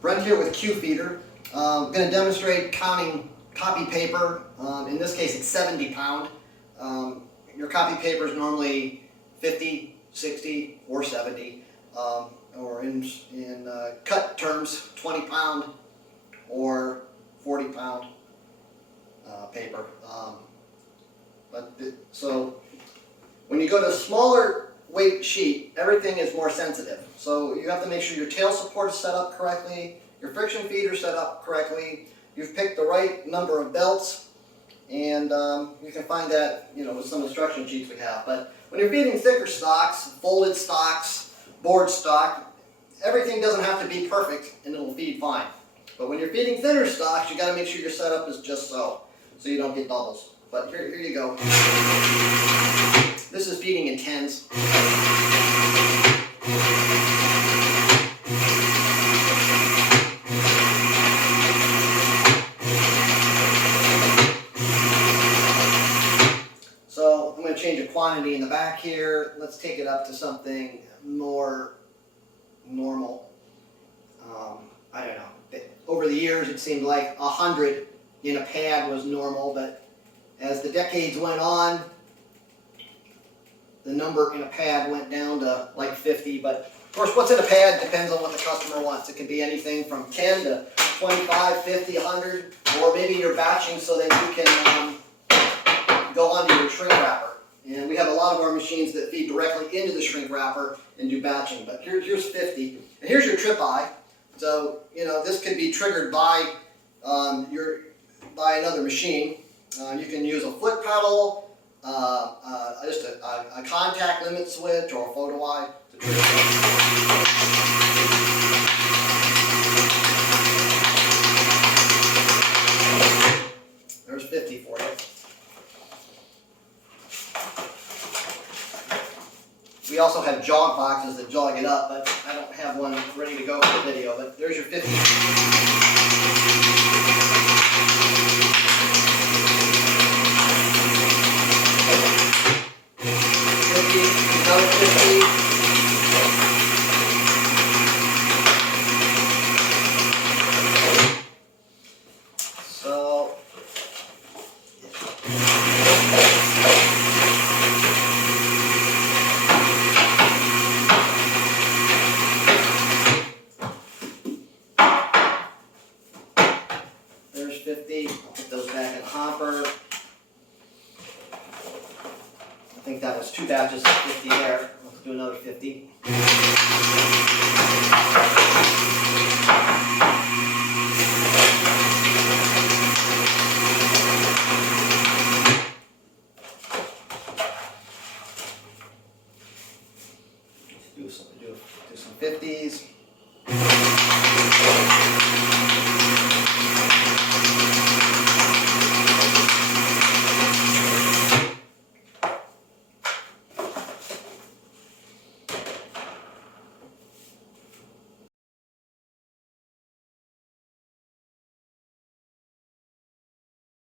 Brent here with Q-Feeder. I'm going to demonstrate counting copy paper. In this case, it's 70 pound. Your copy paper is normally 50, 60, or 70. Or in cut terms, 20 pound or 40 pound paper. So when you go to smaller weight sheet, everything is more sensitive. So you have to make sure your tail support is set up correctly, your friction feeder set up correctly, you've picked the right number of belts, and you can find that, with some instruction sheets we have. But when you're feeding thicker stocks, folded stocks, board stock, everything doesn't have to be perfect and it'll feed fine. But when you're feeding thinner stocks, you got to make sure your setup is just so you don't get doubles. But here you go. This is feeding in tens. So I'm going to change the quantity in the back here. Let's take it up to something more normal. I don't know. Over the years, it seemed like 100 in a pad was normal, but as the decades went on, the number in a pad went down to like 50, but of course what's in a pad depends on what the customer wants. It can be anything from 10 to 25, 50, 100, or maybe you're batching so that you can go onto your shrink wrapper. And we have a lot of our machines that feed directly into the shrink wrapper and do batching, but here's 50. And here's your trip eye. So, this could be triggered by another machine. You can use a foot pedal, just a contact limit switch, or a photo eye to trigger it. There's 50 for you. We also have jog boxes that jog it up, but I don't have one ready to go for the video, but there's your 50. 50. So, there's 50. I'll put those back in the hopper. I think that was 2 batches of 50 there. Let's do another 50.